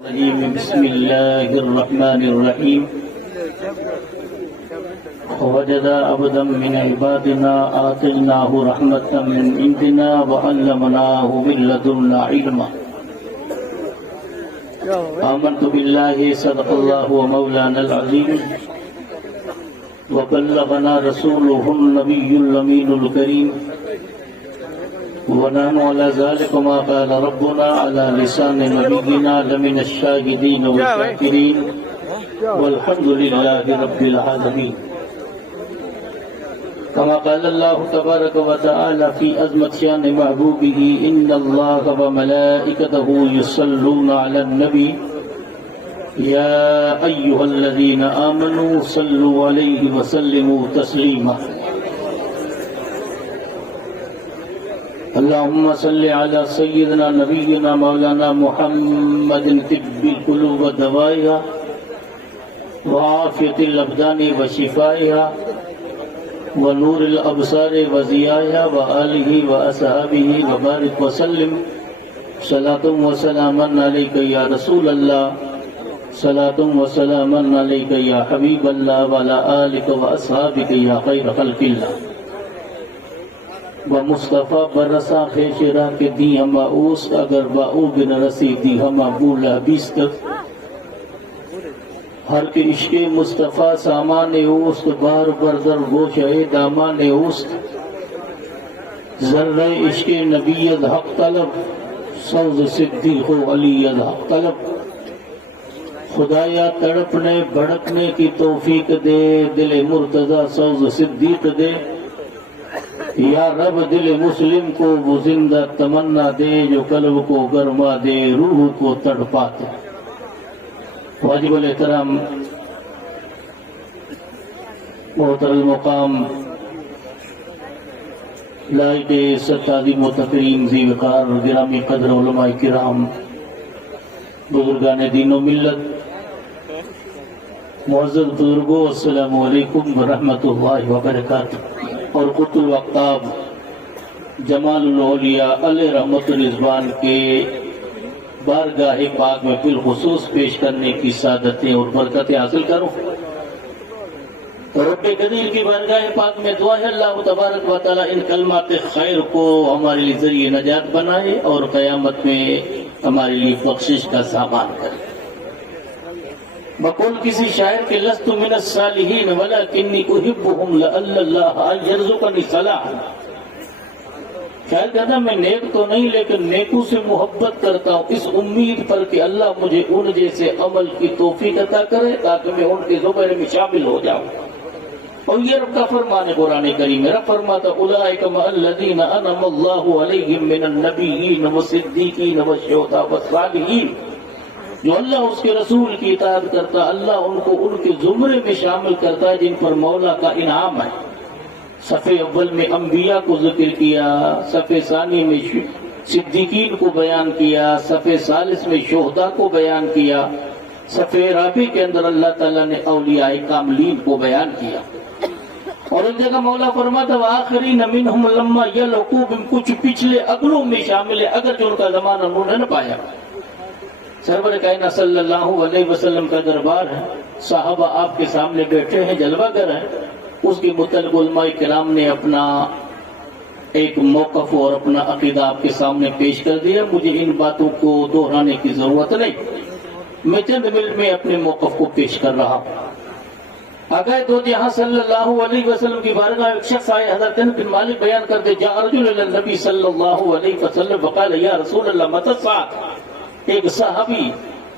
بسم الله الرحمن الرحيم ووجد عبدا من عبادنا آتيناه رحمة من عندنا وعلمناه من لدنا علما آمنت بالله صدق الله ومولانا العظيم وبلغنا رسوله النبي الأمين الكريم ونحن على ذلك ما قال ربنا على لسان نبينا لمن الشاهدين والشاكرين والحمد لله رب العالمين كما قال الله تبارك وتعالى في عظمة شان محبوبه إن الله وملائكته يصلون على النبي يا أيها الذين آمنوا صلوا عليه وسلموا تسليما اللهم صل على سيدنا نبينا مولانا محمد طب القلوب ودوائها وعافية الأبدان وشفائها ونور الأبصار وضيائها وآله وأصحابه وبارك وسلم صلاة وسلاما عليك يا رسول الله صلاة وسلاما عليك يا حبيب الله وعلى آلك وأصحابك يا خير خلق الله ومصطفیٰ برسا خیشرہ کے دی ہما اوست اگر باؤ بن رسی دی ہما بولا بیستک ہر کے عشق مصطفیٰ سامان اوست بار بردر گوشہ دامان اوست ذرہ عشق نبیت حق طلب سوز صدیق و علیت حق طلب خدایا تڑپنے بھڑکنے کی توفیق دے دل مرتضی سوز صدیق دے یا رب دل مسلم کو وہ زندہ تمنا دے جو قلب کو گرما دے روح کو تڑپا دے واجب الاحترام محترم مقام لائق تعظیم و تکریم ذی وقار گرامی قدر علماء کرام بزرگان دین و ملت معزز بزرگوں السلام علیکم ورحمۃ اللہ وبرکاتہ اور قطب الوقتاب جمال الاولیاء علیہ رحمت الرضوان کے بارگاہ پاک میں بالخصوص پیش کرنے کی سعادتیں اور برکتیں حاصل کروں رب قدیر کی بارگاہ پاک میں دعا ہے اللہ تبارک و تعالی ان کلمات خیر کو ہمارے لیے ذریعہ نجات بنائے اور قیامت میں ہمارے لیے بخشش کا سامان کرے بقول کسی شاعر کے لست من الصالحین ولکنی احبهم لعل اللہ ان یرزقنی صلاحا شاعر کہتا میں نیک تو نہیں لیکن نیکوں سے محبت کرتا ہوں اس امید پر کہ اللہ مجھے ان جیسے عمل کی توفیق عطا کرے تاکہ میں ان کے زمرے میں شامل ہو جاؤں اور یہ رب کا فرمان قرآن کریم میں رب فرماتا اولئک مع الذین انعم اللہ علیہم من النبیین والصدیقین والشہداء والصالحین جو اللہ اس کے رسول کی اطاعت کرتا اللہ ان کو ان کے زمرے میں شامل کرتا ہے جن پر مولا کا انعام ہے صفحے اول میں انبیاء کو ذکر کیا صفحے ثانی میں صدیقین کو بیان کیا صفحے ثالث میں شہداء کو بیان کیا صفحے رابع کے اندر اللہ تعالیٰ نے اولیاء کاملین کو بیان کیا اور ایک جگہ مولا فرماتا وآخرین منہم لما یلحقوا بہم کچھ پچھلے اگلوں میں شامل ہے اگرچہ ان کا زمانہ انہوں نے نہ پایا سرور کائنات صلی اللہ علیہ وسلم کا دربار ہے صحابہ آپ کے سامنے بیٹھے ہیں جلوہ گر ہے اس کے متعلق علماء کرام نے اپنا ایک موقف اور اپنا عقیدہ آپ کے سامنے پیش کر دیا مجھے ان باتوں کو دہرانے کی ضرورت نہیں میں چند منٹ میں اپنے موقف کو پیش کر رہا ہوں آقائے دو جہاں صلی اللہ علیہ وسلم کی بارگاہ ایک شخص آئے حضرت انس بن مالک بیان کرتے جاء رجل الی النبی صلی اللہ علیہ وسلم وقال یا رسول اللہ متی الساعۃ ایک صحابی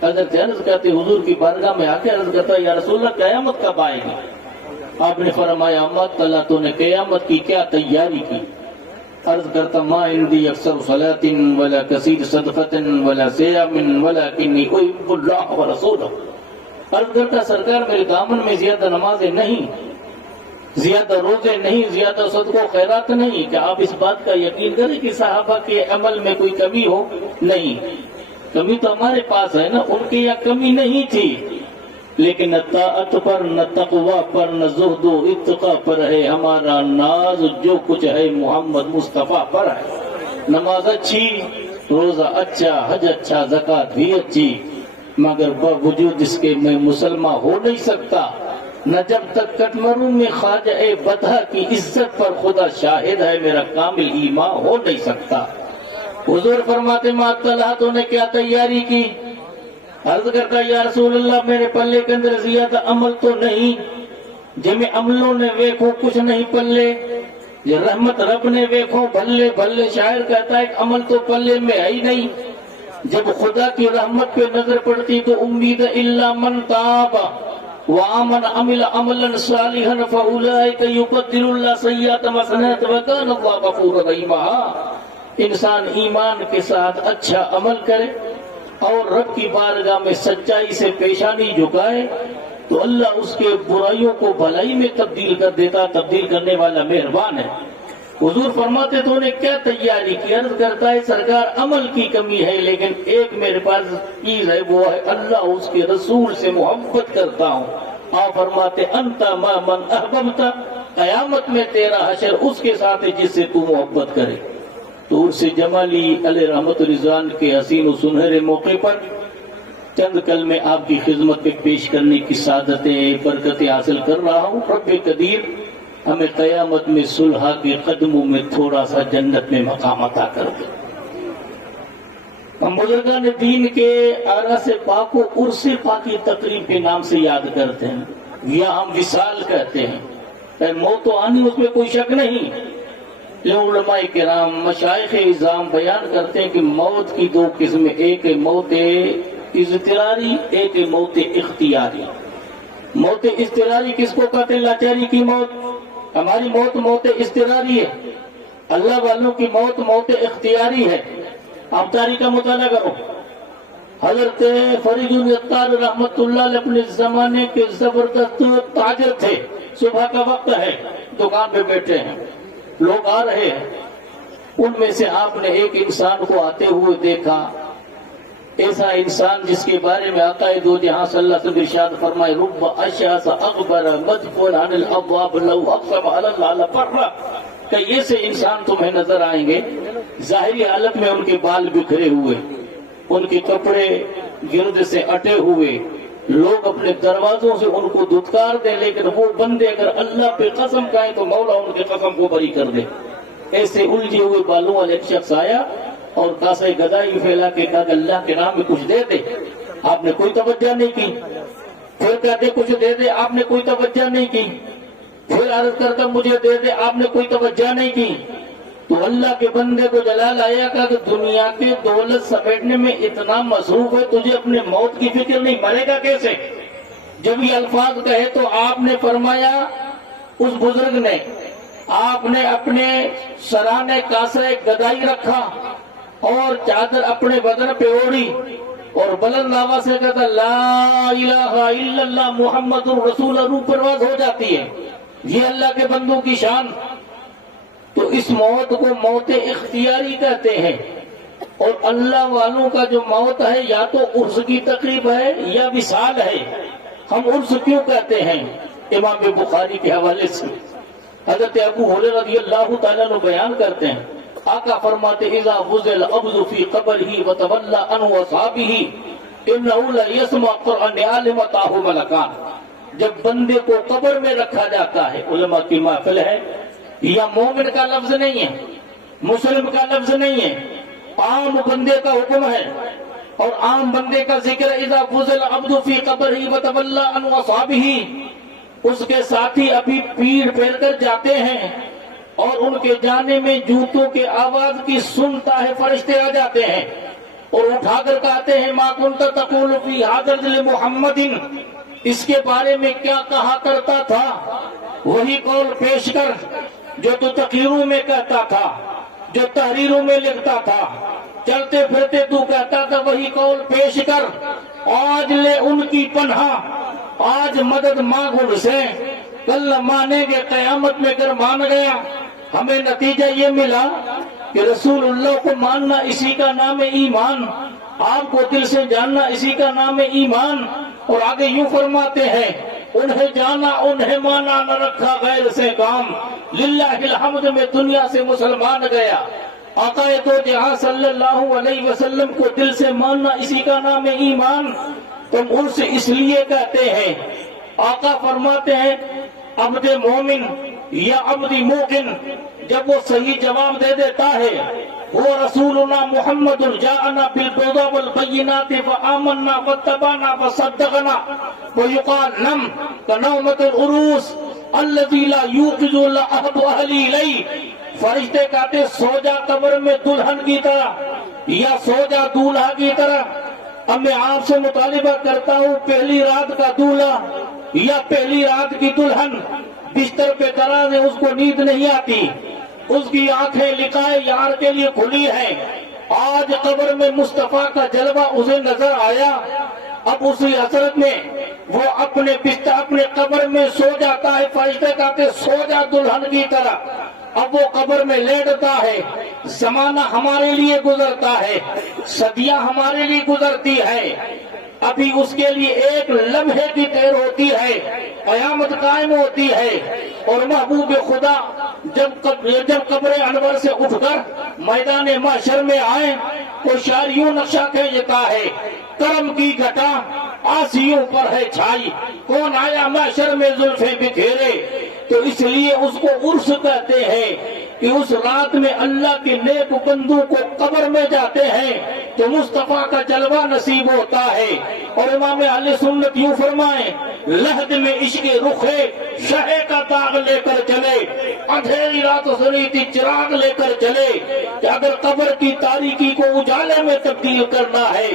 حضرت انس کہتے حضور کی بارگاہ میں آ کے عرض کرتا یا رسول اللہ قیامت کب آئے گی آپ نے فرمایا اما اللہ تو نے قیامت کی کیا تیاری کی عرض کرتا ما عندی اکثر صلاۃ ولا کثیر صدقۃ ولا صیام ولکنی احب اللہ ورسولہ عرض کرتا سرکار میرے دامن میں زیادہ نمازیں نہیں زیادہ روزے نہیں زیادہ صدقہ و خیرات نہیں کہ آپ اس بات کا یقین کریں کہ صحابہ کے عمل میں کوئی کمی ہو نہیں کمی تو ہمارے پاس ہے نا ان کے یہاں کمی نہیں تھی لیکن نہ طاعت پر نہ تقوی پر نہ زہد و اتقا پر ہے ہمارا ناز جو کچھ ہے محمد مصطفیٰ پر ہے نماز اچھی روزہ اچھا حج اچھا زکوٰۃ بھی اچھی مگر باوجود اس کے میں مسلمان ہو نہیں سکتا نہ جب تک کٹمروں میں خواجہ بدھا کی عزت پر خدا شاہد ہے میرا کامل ایمان ہو نہیں سکتا۔ حضور فرماتے معطلہ تو نے کیا تیاری کی؟ عرض کرتا یا رسول اللہ میرے پلے کے اندر زیادہ عمل تو نہیں، جمع عملوں نے ویکھو کچھ نہیں پلے، یہ رحمت رب نے ویکھو بھلے بھلے۔ شاعر کہتا ہے کہ عمل تو پلے میں ہے ہی نہیں، جب خدا کی رحمت پہ نظر پڑتی تو امید الا من تاب وآمن عمل عملا صالحا فاولئک یبدل اللہ سیئات حسنات وکان اللہ غفورا رحیما۔ انسان ایمان کے ساتھ اچھا عمل کرے اور رب کی بارگاہ میں سچائی سے پیشانی جھکائے تو اللہ اس کے برائیوں کو بھلائی میں تبدیل کر دیتا، تبدیل کرنے والا مہربان ہے۔ حضور فرماتے تو نے کیا تیاری کی؟ عرض کرتا ہے سرکار عمل کی کمی ہے لیکن ایک میرے پاس چیز ہے، وہ ہے اللہ اس کے رسول سے محبت کرتا ہوں۔ آپ فرماتے انت ما من احببت، قیامت میں تیرا حشر اس کے ساتھ ہے جس سے تو محبت کرے۔ تو اس سے جمالی علیہ رحمت رضوان کے حسین و سنہرے موقع پر چند کلمے آپ کی خدمت پہ پیش کرنے کی سعادتیں برکتیں حاصل کر رہا ہوں۔ رب قدیر ہمیں قیامت میں صلح کے قدموں میں تھوڑا سا جنت میں مقام عطا کر دے۔ ہم بزرگان دین کے عرص پاک کو عرص پاکی تقریب کے نام سے یاد کرتے ہیں یا ہم وصال کہتے ہیں۔ موت تو آنی اس میں کوئی شک نہیں، علماء کرام مشائخ اعظام بیان کرتے ہیں کہ موت کی دو قسمیں، ایک موت اضطراری، ایک موت اختیاری۔ موت اضطراری کس کو کہتے ہیں؟ لاچاری کی موت۔ ہماری موت موت اضطراری ہے، اللہ والوں کی موت موت اختیاری ہے۔ آپ تاریخ کا مطالعہ کرو، حضرت فرید العطار رحمت اللہ علیہ اپنے زمانے کے زبردست تاجر تھے۔ صبح کا وقت ہے، دکان پہ بیٹھے ہیں، لوگ آ رہے ہیں، ان میں سے آپ نے ایک انسان کو آتے ہوئے دیکھا، ایسا انسان جس کے بارے میں آقا دو جہاں صلی اللہ علیہ وسلم ارشاد فرمائے رب اشعث اغبر مدفون عن الابواب لو اقسم علی اللہ لبرہ، کہ یہ سے انسان تمہیں نظر آئیں گے ظاہری حالت میں ان کے بال بکھرے ہوئے، ان کے کپڑے گرد سے اٹے ہوئے، لوگ اپنے دروازوں سے ان کو دھتکار دیں، لیکن وہ بندے اگر اللہ پہ قسم کھائیں تو مولا ان کے قسم کو بری کر دے۔ ایسے الجھے ہوئے بالوں والے ایک شخص آیا اور کاسے گدائی پھیلا کے کہا کہ اللہ کے نام میں کچھ دے دے۔ آپ نے کوئی توجہ نہیں کی، پھر کہتے کچھ دے دے، آپ نے کوئی توجہ نہیں کی، پھر عرض کرتا مجھے دے دے، آپ نے کوئی توجہ نہیں کی۔ تو اللہ کے بندے کو جلال آیا کہا کہ دنیا کے دولت سمیٹنے میں اتنا مصروف ہے، تجھے اپنے موت کی فکر نہیں، مرے گا کیسے؟ جب یہ الفاظ کہے تو آپ نے فرمایا، اس بزرگ نے، آپ نے اپنے سرانے کاسے گدائی رکھا اور چادر اپنے بدن پہ اوڑھی اور بلند آواز سے کہتا لا الہ الا اللہ محمد الرسول، روح پرواز ہو جاتی ہے۔ یہ اللہ کے بندوں کی شان۔ تو اس موت کو موت اختیاری کہتے ہیں، اور اللہ والوں کا جو موت ہے یا تو عرس کی تقریب ہے یا وصال ہے۔ ہم عرس کیوں کہتے ہیں؟ امام بخاری کے حوالے سے حضرت ابو ہریرہ رضی اللہ تعالیٰ عنہ بیان کرتے ہیں، آقا فرماتے اذا وضع العبد فی قبرہ وتولی عنہ اصحابہ انہ لیسمع قرآن علمتہ ملکان۔ جب بندے کو قبر میں رکھا جاتا ہے، علماء کی محفل ہے، یا مومن کا لفظ نہیں ہے، مسلم کا لفظ نہیں ہے، عام بندے کا حکم ہے اور عام بندے کا ذکر اذا وضع العبد فی قبرہ وتولی عنہ اصحابہ، اس کے ساتھی ابھی پیڑ پھیر کر جاتے ہیں اور ان کے جانے میں جوتوں کے آواز کی سنتا ہے، فرشتے آ جاتے ہیں اور اٹھا کر کہتے ہیں ما کنت تقول فی ھذا لمحمد، اس کے بارے میں کیا کہا کرتا تھا؟ وہی قول پیش کر جو تو تقریروں میں کہتا تھا، جو تحریروں میں لکھتا تھا، چلتے پھرتے تو کہتا تھا، وہی قول پیش کر۔ آج لے ان کی پناہ، آج مدد مانگ ان سے، کل مانے گے قیامت میں کر مان گیا۔ ہمیں نتیجہ یہ ملا کہ رسول اللہ کو ماننا اسی کا نام ایمان، آپ کو دل سے جاننا اسی کا نام ایمان۔ اور آگے یوں فرماتے ہیں انہیں جانا انہیں مانا نہ رکھا غیر سے کام، للہ الحمد میں دنیا سے مسلمان گیا۔ آقا تو جہاں صلی اللہ علیہ وسلم کو دل سے ماننا اسی کا نام ایمان۔ تم عرس اس لیے کہتے ہیں۔ آقا فرماتے ہیں عبد مومن یا عبد موقن جب وہ صحیح جواب دے دیتا ہے وہ رسولنا محمد جاءنا بالهدى والبينات فآمنا واتبعنا وصدقنا ويقال نم كنومة العروس الذي لا يوقظ الا احد اهله اليه۔ فرشتے کہتے سو جا قبر میں دلہن کی طرح یا سو جا دولہا کی طرح۔ اب میں آپ سے مطالبہ کرتا ہوں پہلی رات کا دولہا یا پہلی رات کی دلہن بستر پہ کرا دے، اس کو نیند نہیں آتی، اس کی آنکھیں لقائے یار کے لیے کھلی ہیں۔ آج قبر میں مصطفیٰ کا جلوہ اسے نظر آیا، اب اسی حسرت میں وہ اپنے بستر اپنے قبر میں سو جاتا ہے۔ فرشتے کہتے سو جا دلہن کی طرح۔ اب وہ قبر میں لیٹتا ہے، زمانہ ہمارے لیے گزرتا ہے، صدیاں ہمارے لیے گزرتی ہے، ابھی اس کے لیے ایک لمحے کی دیر ہوتی ہے، قیامت قائم ہوتی ہے، اور محبوب خدا جب قبر انور سے اٹھ کر میدان محشر میں آئے تو شاعر یوں نقشہ کھینچتا ہے، کرم کی گھٹا آسیوں پر ہے چھائی، کون آیا محشر میں زلفیں بکھیرے۔ تو اس لیے اس کو عرس کہتے ہیں کہ اس رات میں اللہ کے نیک بندوں کو قبر میں جاتے ہیں تو مصطفیٰ کا جلوہ نصیب ہوتا ہے۔ اور امام اہل سنت یوں فرمائیں، لحد میں عشق رخے شہے کا داغ لے کر چلے، اندھیری رات سریتی چراغ لے کر چلے، کہ اگر قبر کی تاریکی کو اجالے میں تبدیل کرنا ہے،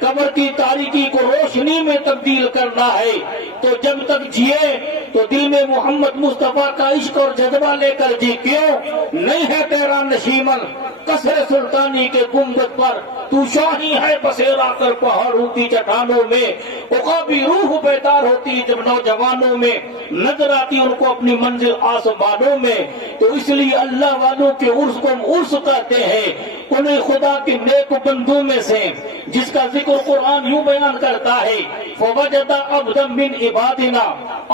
قبر کی تاریکی کو روشنی میں تبدیل کرنا ہے، تو جب تک جیے تو دل میں محمد مصطفیٰ کا عشق اور جذبہ لے کر جی۔ کیوں نہیں ہے تیرا نشیمن قصر سلطانی کے گنبد پر، تو شاہی ہے بسیرا کر پہاڑوں کی چٹانوں میں، عقابی روح بیدار ہوتی جب نوجوانوں میں، نظر آتی ان کو اپنی منزل آسمانوں میں۔ تو اس لیے اللہ والوں کے عرس کو ہم عرس کہتے ہیں، انہیں خدا کے نیک بندوں میں سے جس کا ذکر قرآن یوں بیان کرتا ہے، فوجد عبدا من عبادنا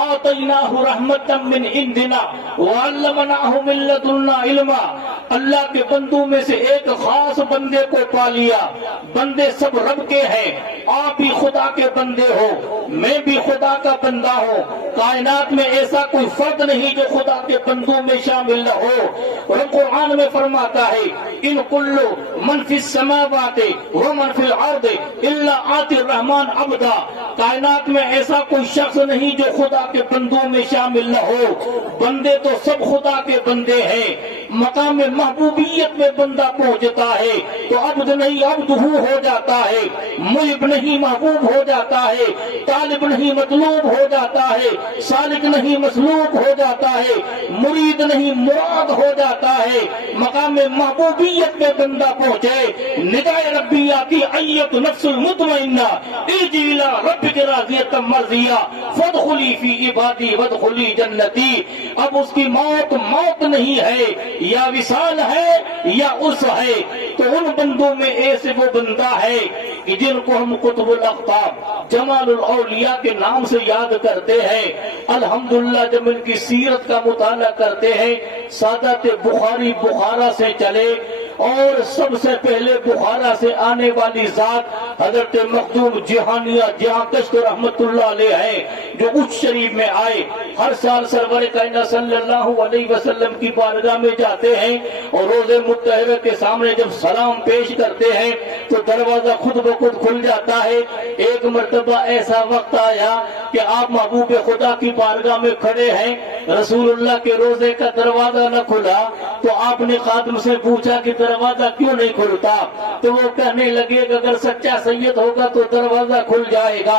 آتیناہ رحمتا من عندنا وعلمناہ من لدنا علما۔ اللہ کے بندوں میں سے ایک خاص بندے کو پا لیا۔ بندے سب رب کے ہیں، آپ بھی خدا کے بندے ہو، میں بھی خدا کا بندہ ہوں، کائنات میں ایسا کوئی فرد نہیں جو خدا کے بندوں میں شامل نہ ہو۔ اور قرآن میں فرماتا ہے ان کل من فی السماوات ومن فی الارض الا آتی الرحمن عبدا۔ کائنات میں ایسا کوئی شخص نہیں جو خدا کے بندوں میں شامل نہ ہو، بندے تو سب خدا کے بندے ہیں۔ مقام محبوبیت میں بندہ پہنچتا ہے تو عبد نہیں عبد ہو جاتا ہے، محب نہیں محبوب ہو جاتا ہے، طالب نہیں مطلوب ہو جاتا ہے، سالک نہیں مسلوب ہو جاتا ہے، مرید نہیں مراد ہو جاتا ہے۔ مقام محبوبیت میں بندہ پہنچے، ندائے ربی آتی ایت نفس المطمئنہ ارجعی الی ربک راضیۃ مرضیہ فادخلی فی عبادی وادخلی جنتی۔ اب اس کی موت نہیں ہے، یا وصال ہے یا عرس ہے، تو ان بندوں میں ایسے وہ بندہ ہے کہ جن کو ہم قطب الاقطاب جمال الاولیاء کے نام سے یاد کرتے ہیں۔ الحمدللہ جب ان کی سیرت کا مطالعہ کرتے ہیں، سعادت بخاری بخارا سے چلے، اور سب سے پہلے بخارا سے آنے والی ذات حضرت مخدوم جہانیہ جہاں کشت رحمت اللہ علیہ ہیں، جو اچ شریف میں آئے، ہر سال سرور کائنات صلی اللہ علیہ وسلم کی بارگاہ میں جاتے ہیں، اور روزے مطہرہ کے سامنے جب سلام پیش کرتے ہیں تو دروازہ خود بخود کھل جاتا ہے۔ ایک مرتبہ ایسا وقت آیا کہ آپ محبوب خدا کی بارگاہ میں کھڑے ہیں، رسول اللہ کے روزے کا دروازہ نہ کھلا، تو آپ نے خادم سے پوچھا کہ دروازہ کیوں نہیں کھلتا؟ تو وہ کہنے لگے کہ اگر سچا سید ہوگا تو دروازہ کھل جائے گا۔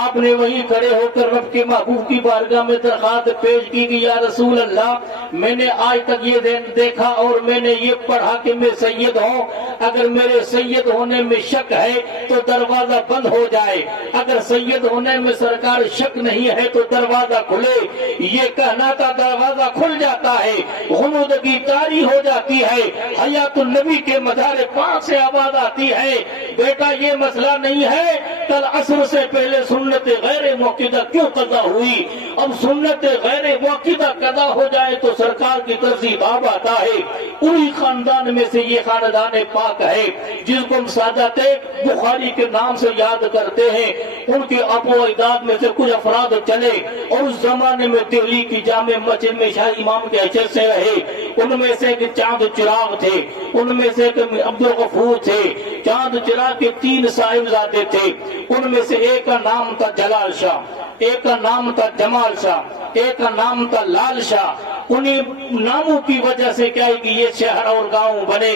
آپ نے وہیں کھڑے ہو کر رب کے محبوب کی بارگاہ میں درخواست پیش کی کہ یا رسول اللہ، میں نے آج تک یہ دیکھا اور میں نے یہ پڑھا کہ میں سید ہوں، اگر میرے سید ہونے میں شک ہے تو دروازہ بند ہو جائے، اگر سید ہونے میں سرکار شک نہیں ہے تو دروازہ کھلے۔ یہ کہنا تھا، دروازہ کھل جاتا ہے، غنود کی طاری ہو جاتی ہے، حیات النبی کے مزار پاک سے آواز آتی ہے، بیٹا یہ مسئلہ نہیں ہے کل عصر سے پہلے سنت غیر موقدہ کیوں قضا ہوئی، اب سنت غیر واقعہ قضا ہو جائے تو سرکار کی طرف سے باب آتا ہے. انہی خاندان میں سے یہ خاندان پاک ہے جس کو ہم سعادت بخاری کے نام سے یاد کرتے ہیں. ان کے ابو اجداد میں سے کچھ افراد چلے اور اس زمانے میں دہلی کی جامع مسجد میں شاہ امام کے حیثیت سے رہے. ان میں سے ایک چاند چراغ تھے, ان میں سے ایک عبدالغفور تھے. چاند چراغ کے 3 صاحبزادے تھے. ان میں سے ایک کا نام تھا جلال شاہ, ایک کا نام تھا جمال شاہ, ایک کا نام تھا لال شاہ. انہیں ناموں کی وجہ سے کیا ہے کہ یہ شہر اور گاؤں بنے.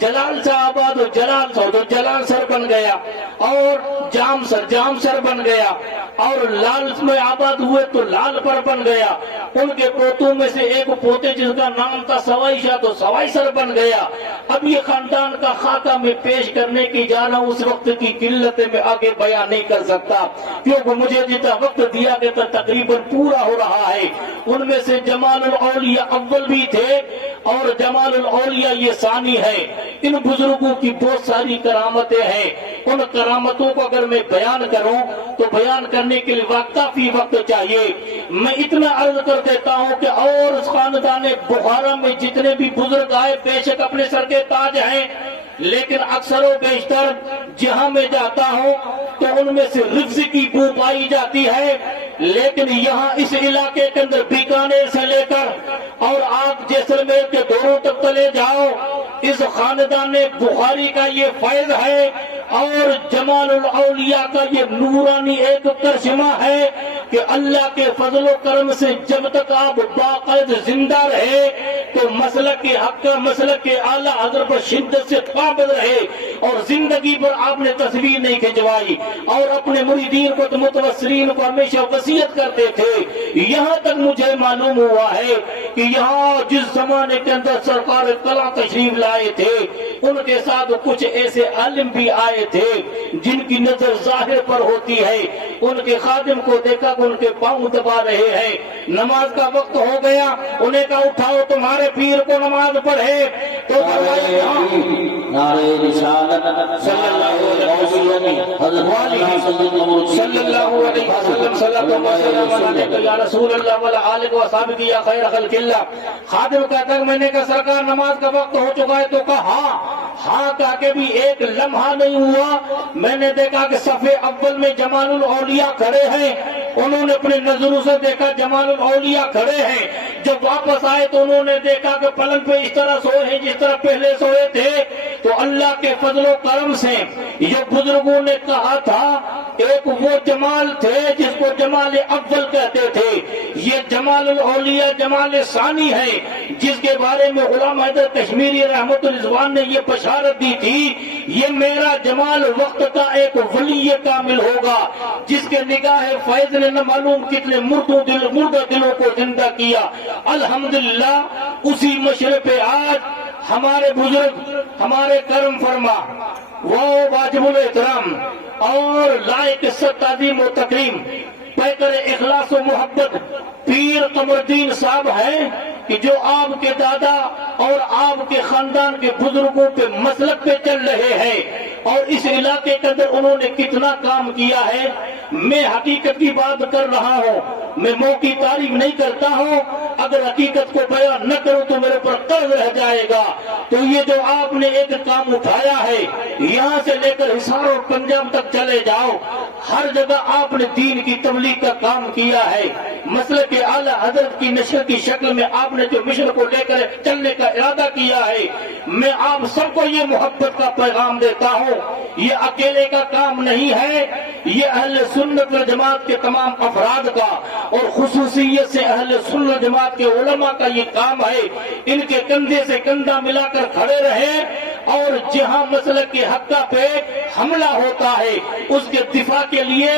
جلال شاہ آباد, جلال شاہ تو جلال سر بن گیا, اور جام سر بن گیا, اور لال میں آباد ہوئے تو لال پر بن گیا. ان کے پوتوں میں سے ایک پوتے جس کا نام تھا سوائی شاہ تو سوائی سر بن گیا. اب یہ خاندان کا خاکہ میں پیش کرنے کی جانا اس وقت کی قلت میں آگے بیان نہیں کر سکتا, کیونکہ مجھے جتنا وقت دیا گیا تھا تقریباً پورا ہو رہا ہے. ان میں سے جمال الاولیاء اول بھی تھے اور جمال الاولیاء یہ ثانی ہے. ان بزرگوں کی بہت ساری کرامتیں ہیں. ان کرامتوں کو اگر میں بیان کروں تو بیان کرنے کے لیے کافی وقت چاہیے. میں اتنا عرض کر دیتا ہوں کہ اور اس خاندان بخارا میں جتنے بھی بزرگ آئے بے شک اپنے سر کے تاج ہیں, لیکن اکثر و بیشتر جہاں میں جاتا ہوں تو ان میں سے رفض کی بو پائی جاتی ہے. لیکن یہاں اس علاقے کے اندر بیکانیر سے لے کر اور آپ جیسلمیر کے دوروں تک چلے جاؤ, اس خاندان بخاری کا یہ فیض ہے اور جمال الاولیاء کا یہ نورانی ایک کرشمہ ہے کہ اللہ کے فضل و کرم سے جب تک آپ باقاعد زندہ رہے تو مسلک کے حق کا, مسلک کے اعلیٰ حضرت پر شدت سے قابل رہے, اور زندگی پر آپ نے تصویر نہیں کھنچوائی اور اپنے مریدین کو متوسرین کو ہمیشہ وصیت کرتے تھے. یہاں تک مجھے معلوم ہوا ہے کہ یہاں جس زمانے کے اندر سرکار کلا تشریف لائے تھے ان کے ساتھ کچھ ایسے عالم بھی آئے تھے جن کی نظر ظاہر پر ہوتی ہے. ان کے خادم کو دیکھا کہ ان کے پاؤں دبا رہے ہیں. نماز کا وقت ہو گیا, انہیں کہا اٹھاؤ تمہارے پیر کو نماز پڑھے تو نعرہ رسالت صلی اللہ علیہ وسلم صلی اللہ علیہ وسلم صلی اللہ علیہ یا رسول اللہ وعلی آلہ وصحبہ یا خیر خلق اللہ. خادم کہتا ہے میں نے کہا سرکار نماز کا وقت ہو چکا ہے, تو کہا ہاں کہا کہ بھی ایک لمحہ نہیں ہوا میں نے دیکھا کہ صفحے اول میں جمال الاولیاء کھڑے ہیں. انہوں نے اپنے نظروں سے دیکھا جمال الاولیاء کھڑے ہیں. جب واپس آئے تو انہوں نے دیکھا کہ پلنگ پہ اس طرح سوئے ہیں جس طرح پہلے سوئے تھے. تو اللہ کے فضل و کرم سے یہ بزرگوں نے کہا تھا ایک وہ جمال تھے جس کو جمال اول کہتے تھے, یہ جمال الاولیاء جمال ثانی ہے جس کے بارے میں علامہ حیدر کشمیری رحمت الرضوان نے یہ بشارت دی تھی یہ میرا جمال وقت کا ایک ولی کامل ہوگا جس کے نگاہ فیض نے نہ معلوم کتنے مردہ دلوں کو زندہ کیا. الحمدللہ اسی مشرے پہ آج ہمارے بزرگ ہمارے کرم فرما وہ واجب الاحترام اور لائق عزت تعظیم و تکریم پیکر اخلاص و محبت پیر قمر الدین صاحب ہیں کہ جو آپ کے دادا اور آپ کے خاندان کے بزرگوں پہ مسلک پہ چل رہے ہیں اور اس علاقے کے اندر انہوں نے کتنا کام کیا ہے. میں حقیقت کی بات کر رہا ہوں, میں موقع کی تعریف نہیں کرتا ہوں. اگر حقیقت کو بیان نہ کروں تو میرے پر قرض رہ جائے گا. تو یہ جو آپ نے ایک کام اٹھایا ہے یہاں سے لے کر حصار اور پنجاب تک چلے جاؤ, ہر جگہ آپ نے دین کی تبلیغ کا کام کیا ہے. مسلک کے اعلیٰ حضرت کی نشر کی شکل میں آپ نے جو مشن کو لے کر چلنے کا ارادہ کیا ہے, میں آپ سب کو یہ محبت کا پیغام دیتا ہوں. یہ اکیلے کا کام نہیں ہے, یہ اہل سنت والجماعت کے تمام افراد کا اور خصوصیت سے اہل سنت والجماعت کے علماء کا یہ کام ہے. ان کے کندھے سے کندھا ملا کر کھڑے رہے اور جہاں مسلک کے حق پہ حملہ ہوتا ہے اس کے دفاع کے لیے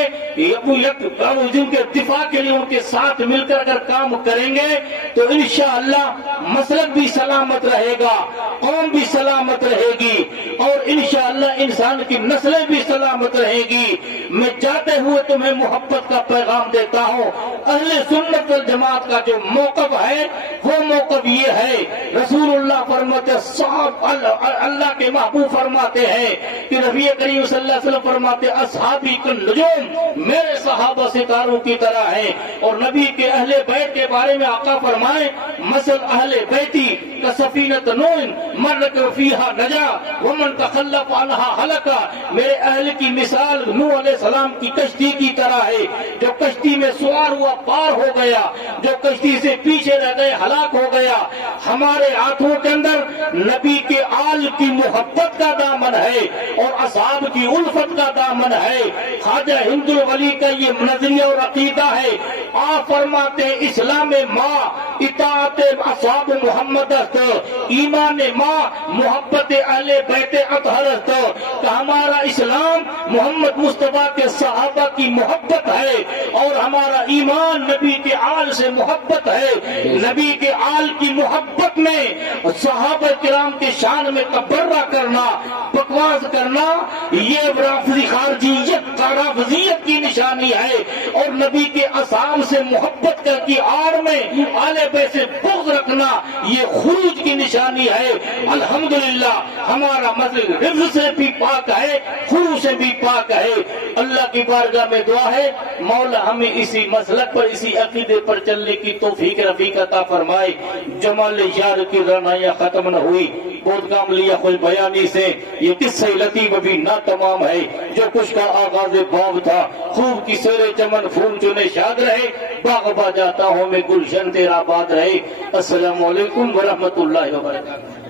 جن کے دفاع کے لیے ان کے ساتھ مل کر اگر کام کریں گے تو انشاءاللہ مسلک بھی سلامت رہے گا, قوم بھی سلامت رہے گی اور انشاءاللہ انسان کی نسلیں بھی سلامت رہے گی. میں جاتے ہوئے تمہیں محبت کا پیغام دیتا ہوں. اہل سنت والجماعت کا جو موقف ہے وہ موقف یہ ہے, رسول اللہ فرماتے صاحب اللہ کے محبوب فرماتے ہیں کہ نبی کریم صلی اللہ علیہ وسلم فرماتے اصحابی کالنجوم، میرے صحابہ ستاروں کی طرح ہیں. اور نبی کے اہل بیت کے بارے میں آقا فرمائے مثل اہل بیتی کسفینۃ نوح من رکب فیہا نجا ومن تخلف عنہا ہلکا. میرے اہل کی مثال نوح علیہ السلام کی کشتی کی طرح ہے، جو کشتی میں سوار ہوا پار ہو گیا، جو کشتی سے پیچھے رہ گئے ہلاک ہو گیا. ہمارے ہاتھوں کے اندر نبی کے آل کی محبت کا دامن ہے اور اصحاب کی الفت کا دامن ہے. خواجہ ہند الولی کا یہ نظریہ اور عقیدہ ہے. آپ فرماتے ہیں اسلام ماں اطاعت اصحاب محمد است، ایمان ماں محبت اہل بیت اطہر است. کہ ہمارا اسلام محمد مصطفیٰ کے صحابہ کی محبت ہے اور ہمارا ایمان نبی کے آل سے محبت ہے. نبی کے آل کی محبت میں صحابہ کرام کے شان میں تبرہ کرنا، بکواس کرنا، یہ رافضی خارجیت رافضیت کی نشانی ہے. اور نبی کے اصحاب سے محبت کر کی آڑ میں آل بیت سے بغض رکھنا یہ خروج کی نشانی ہے. الحمدللہ ہمارا مسلک حفظ سے بھی پاک ہے، خروج سے بھی پاک ہے. اللہ کی بارگاہ میں دعا ہے مولا ہمیں اسی مسلک پر، اسی عقیدے پر چلنے کی توفیق رفیق عطا فرمائے. جمال یار کی رعنائیاں ختم نہ ہوئی، بہت کام لیا خوش بیانی سے. یہ قصہ لطیف ابھی نہ تمام ہے، جو کچھ کا آغاز باب تھا. خوب کی سیر چمن پھول چنے شاد رہے، باغ با جاتا ہوں میں گلشن تیرا آباد رہے. السلام علیکم ورحمۃ اللہ وبرکاتہ.